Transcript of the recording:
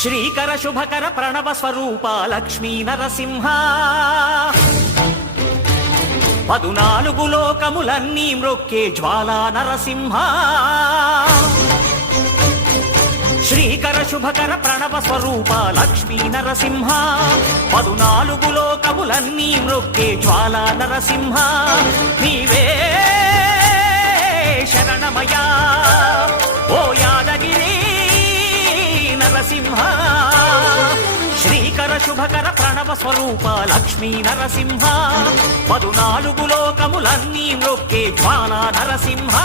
శ్రీకర శుభకర ప్రణవ స్వరూప లక్ష్మీ నరసింహ 14 లోకములన్నీ మ్రొక్కే జ్వాలా నరసింహ శ్రీకర శుభకర ప్రణవ స్వరూప లక్ష్మీ నరసింహ 14 లోకములన్నీ మ్రొక్కే జ్వాలా నరసింహ నీవే శరణమయా ఓ యాదగిరి నరసింహ శ్రీకర శుభకర ప్రణవ స్వరూప లక్ష్మీ నరసింహ 14 లోకములన్నీ మ్రొక్కే జ్వాలా నరసింహ